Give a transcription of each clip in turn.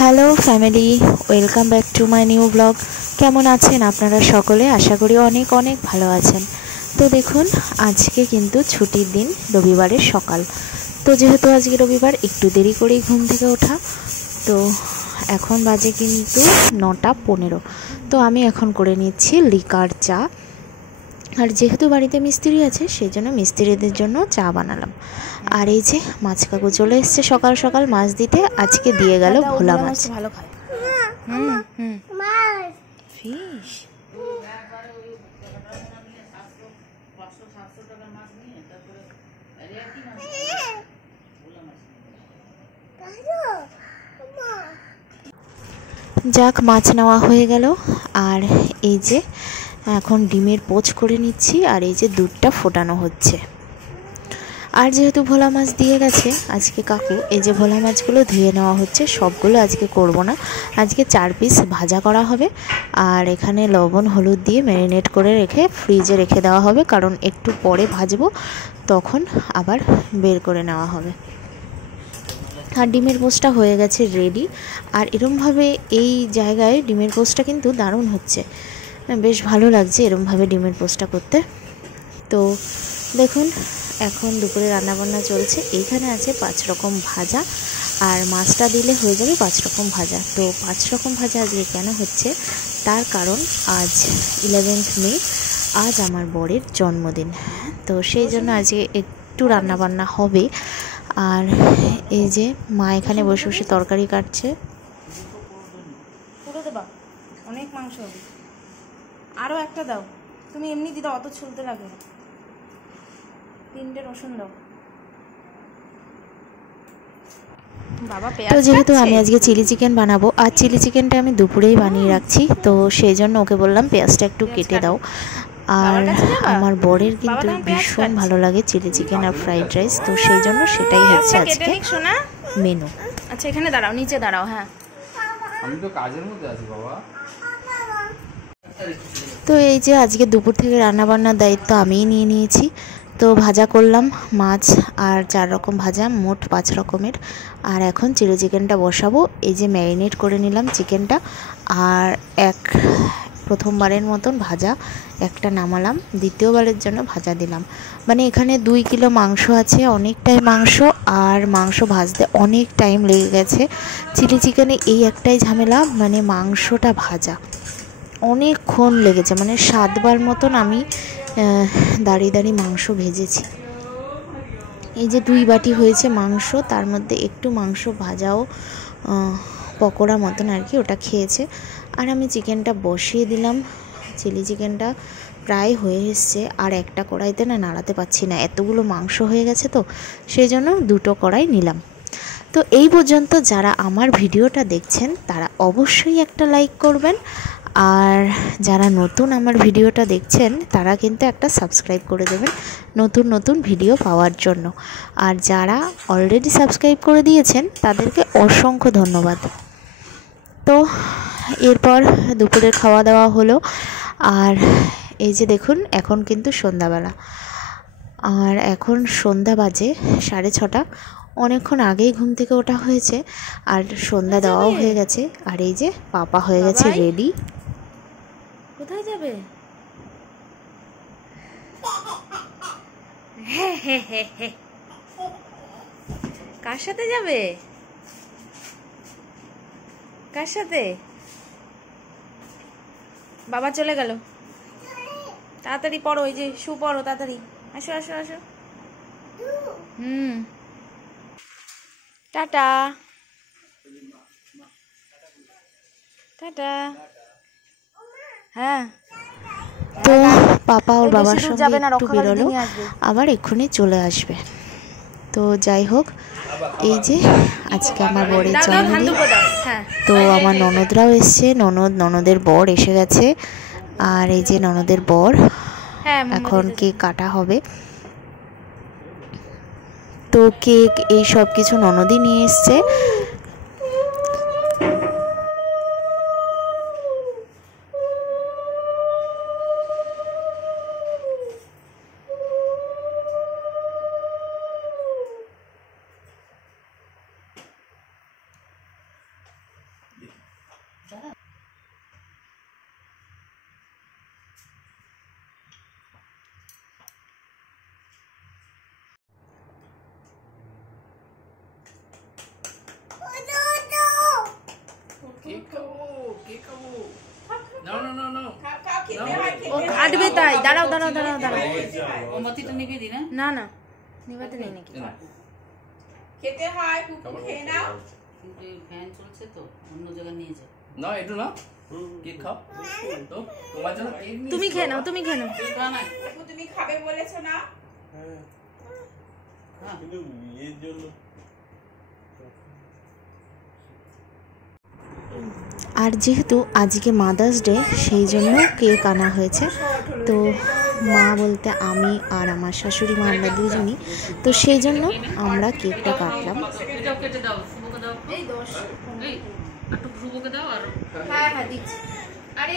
Hello family, welcome back to my new blog. কেমন আছেন আপনারা সকলে? আশা করি অনেক অনেক ভালো আছেন। তো দেখুন, আজকে কিন্তু ছুটির দিন, রবিবারের সকাল। তো যেহেতু আজকে রবিবার, একটু দেরি করেই ঘুম থেকে ওঠা। তো এখন বাজে কিন্তু 9:15। তো আমি এখন করে নিচ্ছি লিকার চা। আর যেহেতু বাড়িতে মিস্ত্রি আছে, সেই জন্য মিস্ত্রিদের জন্য চা বানালাম। আর এই যে মাছ কাকু চলে এসছে সকাল সকাল মাছ দিতে। আজকে দিয়ে গেল ভোলা মাছ। ভালো খায়। ফিশ। যাক, মাছ নেওয়া হয়ে গেল। আর এই যে এখন ডিমের পোচ করে নিচ্ছি, আর এই যে দুধটা ফোটানো হচ্ছে। আর যেহেতু ভোলা মাছ দিয়ে গেছে আজকে কাকু, এই যে ভোলা মাছগুলো ধুয়ে নেওয়া হচ্ছে। সবগুলো আজকে করব না, আজকে 4 পিস ভাজা করা হবে। আর এখানে লবণ হলুদ দিয়ে ম্যারিনেট করে রেখে ফ্রিজে রেখে দেওয়া হবে, কারণ একটু পরে ভাজবো, তখন আবার বের করে নেওয়া হবে। আর ডিমের পোস্টটা হয়ে গেছে রেডি। আর এরমভাবে এই জায়গায় ডিমের পোস্টটা কিন্তু দারুণ হচ্ছে, বেশ ভালো লাগছে এরমভাবে ডিমের পোস্টটা করতে। তো দেখুন, এখন দুপুরে রান্নাবান্না চলছে। এইখানে আছে 5 রকম ভাজা, আর মাছটা দিলে হয়ে যাবে 5 রকম ভাজা। তো 5 রকম ভাজা আজকে কেন হচ্ছে, তার কারণ আজ 11th মে, আজ আমার বরের জন্মদিন। তো সেই জন্য আজকে একটু রান্নাবান্না হবে। আর এই যে মা এখানে বসে বসে তরকারি কাটছে। পুরো দেবা, অনেক মাংস হবে। আরও একটা দাও, তুমি এমনি দিদা অত ছুলতে লাগে। 3টে রসুন দাও। তো যেহেতু আমি আজকে চিলি চিকেন বানাবো, আর চিলি চিকেনটা আমি দুপুরেই বানিয়ে রাখছি, তো সেই জন্য ওকে বললাম পেঁয়াজটা একটু কেটে দাও। আর আমার বরের কিন্তু ভীষণ ভালো লাগে চিলি চিকেন আর ফ্রাইড রাইস, তো সেই জন্য সেটাই হচ্ছে আজকে মেনু। আচ্ছা, এখানে দাঁড়াও, নিচে দাঁড়াও। হ্যাঁ, আমি তো কাজের মধ্যে আছি বাবা। তো এই যে আজকে দুপুর থেকে রান্নাবান্নার দায়িত্ব আমিই নিয়ে নিয়েছি। তো ভাজা করলাম মাছ, আর 4 রকম ভাজা, মোট 5 রকমের। আর এখন চিলি চিকেনটা বসাবো। এই যে ম্যারিনেট করে নিলাম চিকেনটা, আর প্রথমবারের মতন ভাজা একটা নামালাম, দ্বিতীয়বারের জন্য ভাজা দিলাম। মানে এখানে 2 কিলো মাংস আছে, অনেকটাই মাংস, আর মাংস ভাজতে অনেক টাইম লেগে গেছে। চিলি চিকেনে এই একটাই ঝামেলা, মানে মাংসটা ভাজা অনেকক্ষণ লেগেছে, মানে 7 বার মতন আমি দাঁড়িয়ে দাঁড়িয়ে মাংস ভেজেছি। এই যে 2 বাটি হয়েছে মাংস, তার মধ্যে একটু মাংস ভাজাও পকোড়া মতন আর কি, ওটা খেয়েছে। আর আমি চিকেনটা বসিয়ে দিলাম। চিলি চিকেনটা প্রায় হয়ে এসছে, আর একটা কড়াইতে না নাড়াতে পারছি না, এতগুলো মাংস হয়ে গেছে, তো সেই জন্য 2টো কড়াই নিলাম। তো এই পর্যন্ত যারা আমার ভিডিওটা দেখছেন তারা অবশ্যই একটা লাইক করবেন, আর যারা নতুন আমার ভিডিওটা দেখছেন তারা কিন্তু একটা সাবস্ক্রাইব করে দেবেন নতুন নতুন ভিডিও পাওয়ার জন্য। আর যারা অলরেডি সাবস্ক্রাইব করে দিয়েছেন তাদেরকে অসংখ্য ধন্যবাদ। তো এরপর দুপুরের খাওয়া দাওয়া হলো। আর এই যে দেখুন, এখন কিন্তু সন্ধ্যাবেলা, আর এখন সন্ধ্যা বাজে 6:30। অনেকক্ষণ আগেই ঘুম থেকে ওঠা হয়েছে, আর সন্ধ্যা দেওয়াও হয়ে গেছে। আর এই যে পাপা হয়ে গেছে রেডি। কোথায় যাবে? কার সাথে যাবে? কার সাথে? বাবা চলে গেল। তাড়াতাড়ি পড়ো, ওই যে শু পড়ো তাড়াতাড়ি। আসো আসো আসো। Tata tata. হ্যাঁ, তো পাপা ওর বাবার সঙ্গে একটু বেরোলো, আবার এক্ষুনি চলে আসবে। তো যাই হোক, এই যে আজকে আমার বরের জন্মদিন, তো আমার ননদরাও এসছে, ননদের বর এসে গেছে। আর এই যে ননদের বর, এখন কেক কাটা হবে। তো কেক এই সব কিছু ননদই নিয়ে এসছে। ও কাটবে তাই। দাঁড়াও দাঁড়াও দাঁড়াও দাঁড়াও। ও মতিটা নিবি দি না? না না, নিভাতে নেই নাকি? খেতে হয়, কুকুর খেয়ে নাও। কিন্তু ফ্যান চলছে তো, অন্য জায়গায় নিয়ে যাও। না একটু না কেক খাও তো তোমার জন্য কেক নিয়ে তুমি খেয়ে নাও, তুমি খেয়ে নাও। তুই খা না। কুকুর তুমি খাবে বলেছো না? কিন্তু এর জন্য আর যেহেতু আজকে মাদার্স ডে সেই জন্য কেক আনা হয়েছে। তো মা বলতে আমি আর আমার শাশুড়ি মা আমরা দুজনই, তো সেই জন্য আমরা কেকটা কাটলাম। এটাও কেটে দাও, শুভকে দাও। এই দোষ। এই একটু শুভকে দাও আর হ্যাঁ হ্যাঁ দিচ্ছি। আরে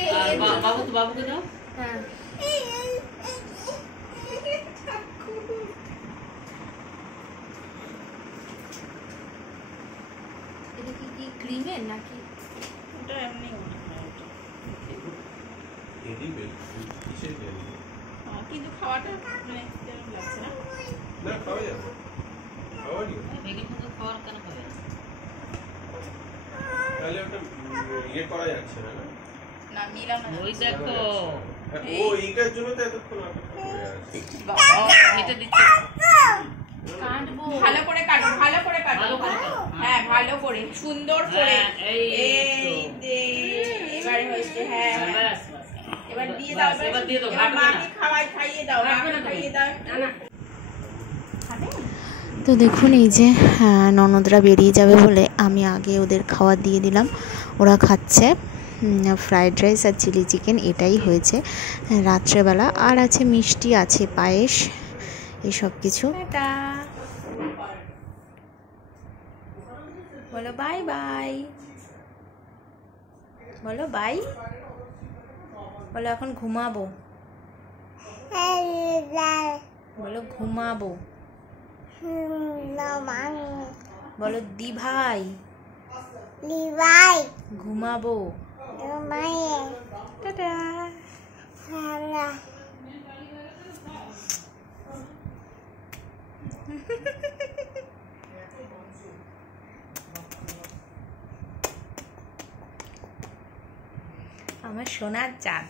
বাবুকে দাও। হ্যাঁ এটা কি ক্রিমের নাকি? ওটা এমনি মনে হয় ওটা। এডি বেল কিসের বেল কিন্তু খাওয়াটা মানে কেমন লাগছে না? না খাওয়া যাবে খাওয়া যাবে বেগুন কিন্তু খাওয়ার কেন খাবে? তাহলে ওটা ইয়ে করা যাচ্ছে না না না মিলানো ওই দেখো ও এইটার জন্য তো এতক্ষণ অপেক্ষা করে আছে এটা দিচ্ছে। কাটবো। ভালো করে কাটো, ভালো করে কাটো। ভালো করে কাটো। হ্যাঁ ভালো করে, সুন্দর করে। হ্যাঁ, এই এই যে এবারে হয়েছে। হ্যাঁ হ্যাঁ, হ্যাঁ। ব্যাস, ব্যাস। এবার দিয়ে দাও, এবার দিয়ে দাও, এবার ভাগ করে মাকে খাইয়ে দাও, ভাগ মাকে করে দাও। খাইয়ে দাও। না না তো দেখুন এই যে ননদরা বেরিয়ে যাবে বলে আমি আগে ওদের খাবার দিয়ে দিলাম, ওরা খাচ্ছে। ফ্রাইড রাইস আর চিলি চিকেন এটাই হয়েছে রাত্রেবেলা। আর আছে মিষ্টি, আছে পায়েস, এসব কিছু। টাটা। বলো বাই বাই। বলো বাই। বলো এখন ঘুমাবো। বলো ঘুমাবো। বলো দি ভাই। ঘুমাবো। টাটা। আমার সোনার চাঁদ।